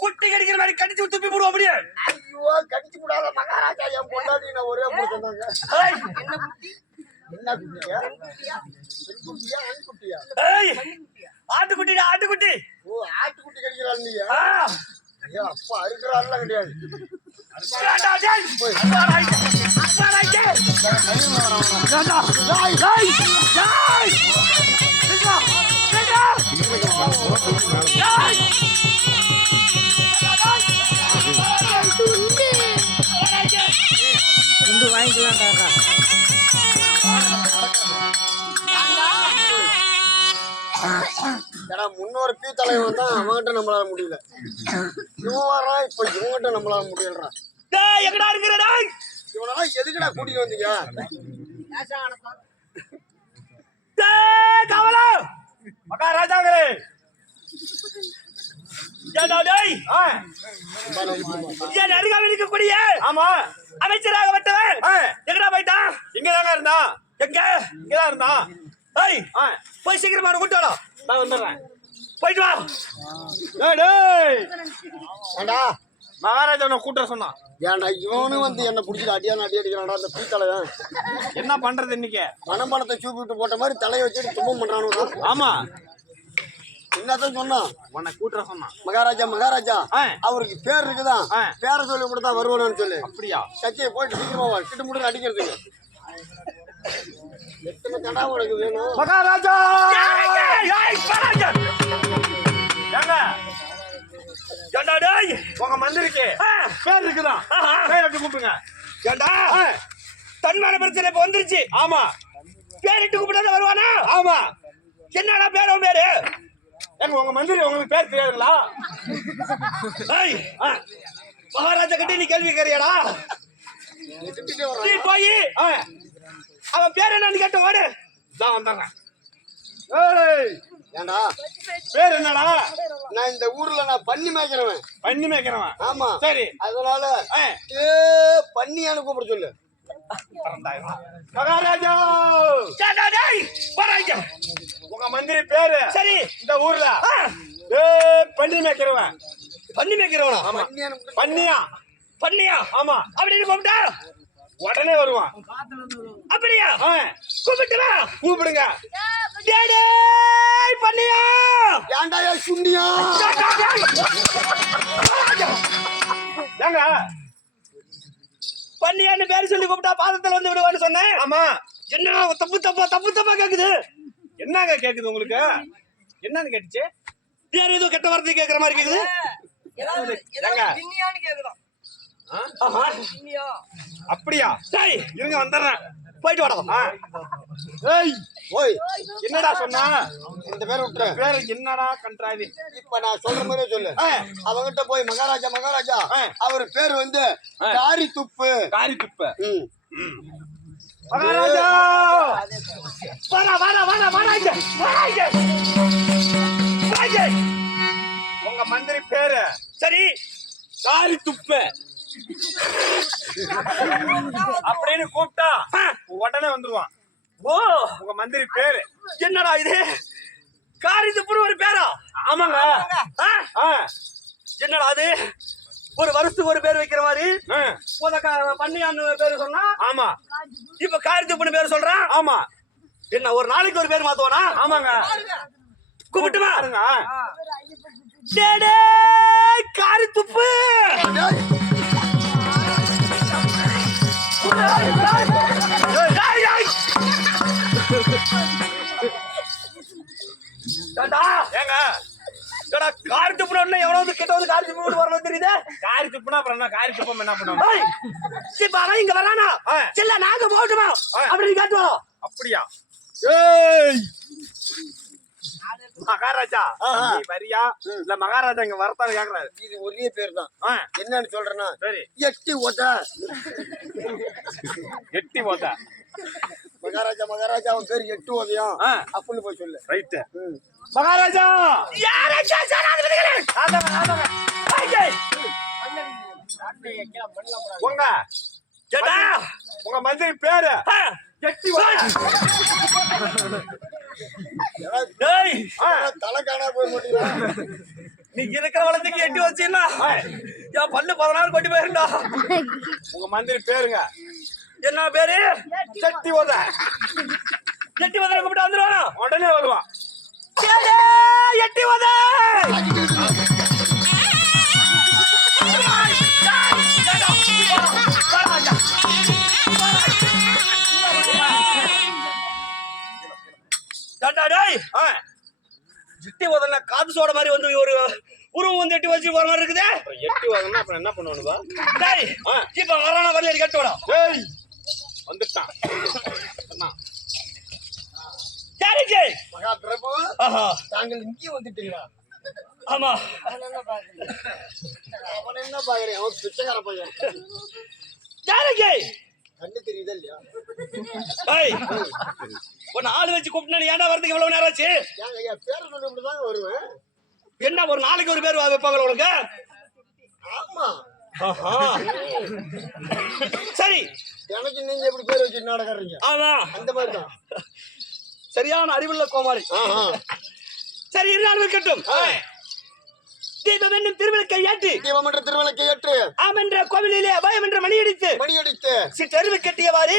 குட்டி கடிக்கிற மாதிரி கடிச்சு துப்பி போடுவோம் அப்படியே. ஐயோ கடிச்சு விடாத மகாராஜா, என் பொண்டாட்டி நான் ஒரே சொன்னாங்க. என்ன குட்டியா? குட்டியா குட்டியா? ஆட்டுக்குட்டிடா ஆட்டுக்குட்டி. ஓ ஆட்டுக்குட்டி கடிக்கிறாள் நீ? அப்பா அறுக்கிறாள்லாம் கிடையாது. முன்னோரு பீ தலைவன் தான் அவன்கிட்ட நம்மளால முடியல. இவன் வரான் இப்ப இவங்கிட்ட நம்மளால முடியலறான். எங்கடா இருக்கிறடா? இவனெல்லாம் எதுக்குடா கூட்டிட்டு வந்தீங்க? கவலா மகாராஜாங்களே, என் அருகாமல் இருக்கக்கூடிய அமைச்சராக வட்டவன் எங்கடா போயிட்டான்? இங்கதாங்க இருந்தான். இங்கதான் இருந்தான். போய் சீக்கிரமா கூட்டாளோ, நான் வந்துடுறேன். போயிட்டு வா. மகாராஜா கூட்ட சொன்னான். ஏன்டா இவனும் வந்து என்ன புடிச்சிட்டு அடி அடிக்கிறான்டா அந்த பீ தலைவன். என்ன பண்றது இன்னைக்கு? பணத்தை சூப்பிட்டு போட்ட மாதிரி தலையை வச்சுட்டு துன்பம் பண்றானு. ஆமா, என்னதான் சொன்னான்? உன்னை கூட்டுற சொன்னான். மகாராஜா அவருக்கு பேர் இருக்குதான், பேரை சொல்லி கொடுத்தா வருவானு சொல்லு. அப்படியா? சச்சியை போயிட்டு சீக்கிரமா கிட்ட முடிஞ்சு அடிக்கிறதுக்கு. எத்தனை தடா உனக்கு வேணும்? மகாராஜா உங்க மந்திரிக்கு பேர் இருக்குதான், பேர் எப்படி கூப்பிடுங்க. தன்மான பிரச்சனை இப்ப வந்துருச்சு. ஆமா, பேரிட்டு கூப்பிட்டா வருவானா? ஆமா. என்னடா பேர்? உன் பேரு? உங்க மந்திரி உங்களுக்கு பேர் தெரியாதுங்களா? மகாராஜா கிட்ட நீ கேள்வி கேறியாடா? நீ போய் அவன் பேர் என்னன்னு கேட்ட ஓடு. நான் வந்துடுறேன். ஏண்டா பேர் என்னடா? நான் இந்த ஊர்ல நான் பண்ணி மேய்க்கிறவன். பண்ணி மேய்க்கிறவன்? ஆமா. சரி, அதனால பண்ணியானு கூப்பிட சொல்லு. மகாராஜா உங்க மந்திரி பேரு? சரி, இந்த ஊர்ல பண்ணி மேய்க்கிறவன். பண்ணி மேய்க்கிறவனா? ஆமா. பண்ணியா? பண்ணியா? ஆமா. அப்படின்னு கூப்பிட்டா உடனே வருவான். அப்படியா? கூப்பிட்டு வா. கூப்பிடுங்க. பண்ணியா? ஏன்டா சுண்டியா? ஏங்க பண்ணியான்னு பேர் சொல்லி கூப்பிட்டா பாதத்துல வந்து விடுவான்னு சொன்னேன். ஆமா. என்ன தப்பு கேக்குது? என்னங்க கேக்குது உங்களுக்கு? என்னன்னு கேட்டுச்சு? வேற ஏதோ கெட்ட வார்த்தை கேக்குற மாதிரி கேக்குது. அப்படியா? சரி, இருங்க வந்துடுறேன். போயிட்டு வாடா. ஓய் என்னடா சொன்னா? இந்த பேரை விட்டுற. பேரு என்னடா கன்றாவி? இப்ப நான் சொல்ற மாதிரி சொல்லு. அவங்கிட்ட போய் மகாராஜா அவர் பேர் வந்து காரி துப்பு. காரி துப்பு. மகாராஜா உங்க மந்திரி பேரு? சரி, காரி துப்பு அப்படின்னு கூப்பிட்டா உடனே வந்துருவான். ஓ, உங்க மந்திரி பேரு என்னடா இது? காரி துப்புன்னு ஒரு பேரா? ஆமாங்க. என்னடா அது? ஒரு வருஷத்துக்கு ஒரு பேர் வைக்கிற மாதிரி பண்ணியான்னு பேரு சொன்னா. ஆமா. இப்ப காரி துப்புன்னு பேர் சொல்றான். ஆமா. என்ன ஒரு நாளைக்கு ஒரு பேர் மாத்துவானா? ஆமாங்க. கூப்பிட்டு பாருங்க. காரி துப்பு. ஏங்க காரி துப்புன எவ்வளவு கிட்ட வந்து காரி துப்பு வரணும் தெரியுது? காரி துப்புனா அப்புறம் என்ன? காரி துப்பம் என்ன பண்ணுவோம்? இங்க வரானா? இல்ல நாங்க போட்டுமா அப்படின்னு கேட்டுவோம். அப்படியா? மகாராஜா நீ வரியா இல்ல மகாராஜா இங்க வரத்தான்னு கேக்குறாரு. இது ஒரே பேர் தான். என்னன்னு சொல்றேன்னா சரி, எட்டி ஓட்ட. எட்டி ஓட்ட. மகாராஜா அவன் பேர் எட்டு ஓதையும் அப்படின்னு போய் சொல்லு. ரைட். மகாராஜா உங்க மந்திரி பேரு எட்டி ஓட்ட. நீ இருக்கிற வளத்துக்கு எட்டி வச்சீங்கன்னா என் பல்லு 16 கொட்டி போயிருந்தா. உங்க மந்திரி பேருங்க என்ன பேரு? சட்டி ஓத. எட்டி வதன கூப்பிட்டு வந்துருவானா? உடனே வருவான். சேடே, எட்டி வத. எட்டி வதன காது சோட மாதிரி வந்து ஒரு உருவம் வந்து எட்டி வச்சு போற மாதிரி இருக்குதே. எட்டி ஓதனா அப்புறம் என்ன பண்ணுவானுவா? டேய், இப்ப வரான வரல கேட்டு வாடா. ஏய் வந்துட்டான். யாருக்கு? மகா பிரபு, ஆஹா, தாங்கள் இங்கே வந்துட்டீங்களா? ஆமா. அவன் என்ன பாக்குறேன்? அவன் பிச்சைக்கார பையன். யாருக்கு? கண்ணு தெரியுதா இல்லையா? ஏய், ஒரு ஆளு வச்சு கூப்பிட்டு ஏன்டா வரதுக்கு இவ்வளவு நேரம் ஆச்சு? ஏங்க ஐயா, பேரை சொல்லி இப்படிதாங்க வருவேன். என்ன ஒரு நாளைக்கு ஒரு பேர் வைப்பாங்க உனக்கு? ஆமா. ஆஹா. சரி, எனக்கு நீங்க எப்படி பேர் வச்சு நாடகறீங்க? ஆமா, அந்த மாதிரி தான். சரியான அறிவுள்ள கோமாளி. சரி, இருந்தாலும் இருக்கட்டும். தீபம் என்னும் திருவிளக்கை ஏற்றி தீபம் என்ற திருவிளக்கை ஏற்று ஆம் என்ற கோவிலிலே அபாயம் என்ற மணியடித்து மணியடித்து சிற்றறிவு கட்டியவாறு